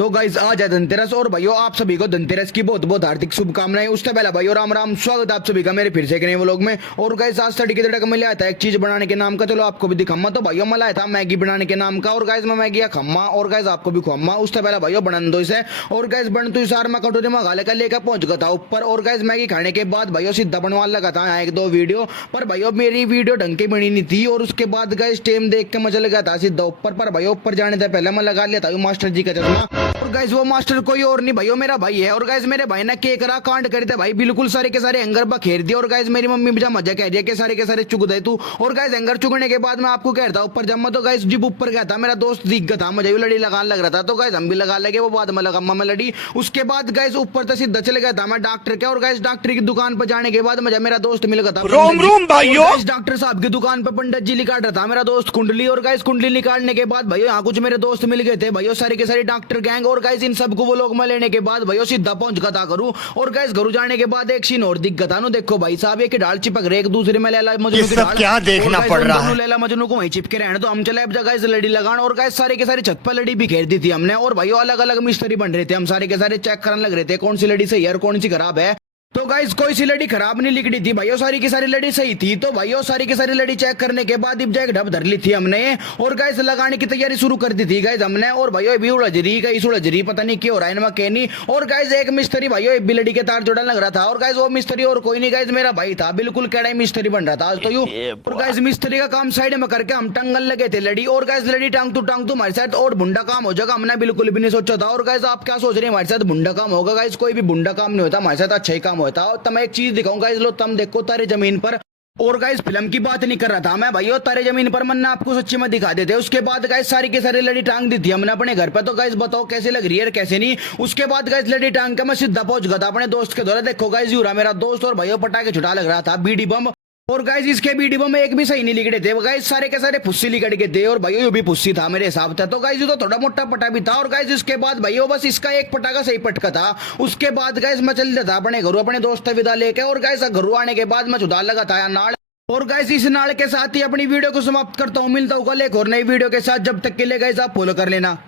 तो गाइस आज है धनतेरस और भाइयों आप सभी को धनतेरस की बहुत बहुत हार्दिक शुभकामनाएं। उससे पहले भाइयों राम राम, स्वागत आप सभी का मेरे फिर से एक नए व्लॉग में। और गाइस आज स्टडी के तड़क में लाया था एक चीज बनाने के नाम का, चलो आपको भी दिखाऊंगा। तो भाइयों मैं लाया था मैगी बनाने के नाम का, और गाइस मैं मैगी खम्मा और गाइस आपको भी खुआमा। उससे पहले भाइयों बनन दो इसे, और गाइस बन तो सार मैं कटोरी में गाले का लेकर पहुंच गया था ऊपर। और गाइस मैगी खाने के बाद भाइयों सीधा बनवा लगा था एक दो वीडियो, पर भाइयों मेरी वीडियो ढंग की बनी नहीं थी। और उसके बाद गाइस टाइम देख के मैं चल गया था सीधा ऊपर। पर भाइयों ऊपर जाने से पहले मैं लगा लिया था मास्टर जी का चश्मा। और गाइस वो मास्टर कोई और नहीं भाइयों मेरा भाई है। और गाइस मेरे भाई ने के करा कांड करे थे भाई, बिल्कुल सारे के सारे एंगर बखेर दिए। और गाइस मेरी मम्मी भी मजा कह रही है कि सारे के सारे चुग दे तू। और गाइस एंगर चुगने के बाद मैं आपको कह रहा था ऊपर जब तो गाइस जब ऊपर गया था मेरा दोस्त दिख गया था, मुझे भी लड़ी लगाने लग रहा था। तो गाइस हम भी लगा लगे, वो बाद में लगा मैं लड़ी। उसके बाद गाइस ऊपर तक सीधा चले गया था मैं डॉक्टर के। और गाइस डॉक्टर की दुकान पर जाने के बाद मुझे मेरा दोस्त मिल गया था रोम रोम भाइयों। डॉक्टर साहब की दुकान पर पंडित जी निकाल रहा था मेरा दोस्त कुंडली। और गाइस कुंडली निकालने के बाद भाइयों यहाँ कुछ मेरे दोस्त मिल गए थे भाइयों, सारे के सारे डॉक्टर गैंग। और गाइस इन सबको वो लोग मैं लेने के बाद भाइयों सीधा पहुंच गया था घरू। और गाइस घरू जाने के बाद एक सीन और दिख गया था नो, देखो भाई साहब एक डाल चिपक रहे एक दूसरे में लैला मजनू की डाल। क्या देखना पड़ रहा है। लैला मजनू को वहीं चिपके रहने तो हम चले अब गाइस लड़ी लगान। और गाइस सारे के सारे छत पर लड़ी भी घेर दी थी हमने। और भाइयों अलग अलग मिस्त्री बन रहे थे, हम सारे के सारे चेक करने लग रहे थे कौन सी लड़ी सही है और कौन सी खराब है। तो गाइस कोई सी लड़ी खराब नहीं लिखड़ी थी भाइयों, सारी की सारी लड़ी सही थी। तो भाइयों सारी की सारी लड़ी चेक करने के बाद इब जाके ढब धर ली थी हमने। और गाइस लगाने की तैयारी शुरू कर दी थी गाइस हमने। और भाइयों भी उलझरी गई उलझरी पता नहीं क्यों हो रहा है इनमें कहनी। और गाइस एक मिस्त्री भाइयों एक भी लड़ी के तार जोड़ने लग रहा था। और गाइस वो मिस्त्री और कोई नहीं गाइस मेरा भाई था, बिल्कुल कैड़ा मिस्त्री बन रहा था आज तो यूं। और गाइस मिस्त्री का काम साइड में करके हम टंगल लगे थे लड़ी। और गाइस लड़ी टांग तू हमारे साथ और बुंडा काम हो जाएगा, हमने बिल्कुल भी नहीं सोचा था। और गाइस आप क्या सोच रहे हैं हमारे साथ बुंडा काम होगा? गाइस कोई भी बुंडा काम नहीं होता, हमारे साथ अच्छा ही काम होता है। तो मैं एक चीज दिखाऊंगा इस लो तुम देखो तारे जमीन पर। और गाइस फिल्म की बात नहीं कर रहा था मैं भाइयों, तारे जमीन पर मन आपको सच्ची में दिखा देते। उसके बाद गाइस सारी के सारी लड़ी टांग दी थी हमने अपने घर पे। तो गाइस बताओ कैसे लग रही है कैसे नहीं। उसके बाद गाइस लड़ी टांग के मैं सीधा पहुंच गया था अपने दोस्त के द्वारा। देखो गाइस यूरा मेरा दोस्त और भाइयों पटाखे छुटा लग रहा था बीडी बम। और गाइस इसके बीडी बम एक भी सही नहीं लिखड़े थे गाइस, सारे के सारे फुस्सी लिखड़ के थे। और भाइयों ये भी फुस्सी था मेरे हिसाब से। तो गाइस ये तो थोड़ा मोटा पटा भी था। और गाइस इसके बाद भाइयों बस इसका एक पटाखा सही पटका था। उसके बाद गाइस मैं चल जाता अपने घर अपने दोस्त विदा लेके। और गाइस घर आने के बाद मैं चुदा लगा था नाड़। और गाइस इस नाड़ के साथ ही अपनी वीडियो को समाप्त करता हूँ। मिलता हूँ कल एक और नई वीडियो के साथ, जब तक के लिए गाइस आप फॉलो कर लेना।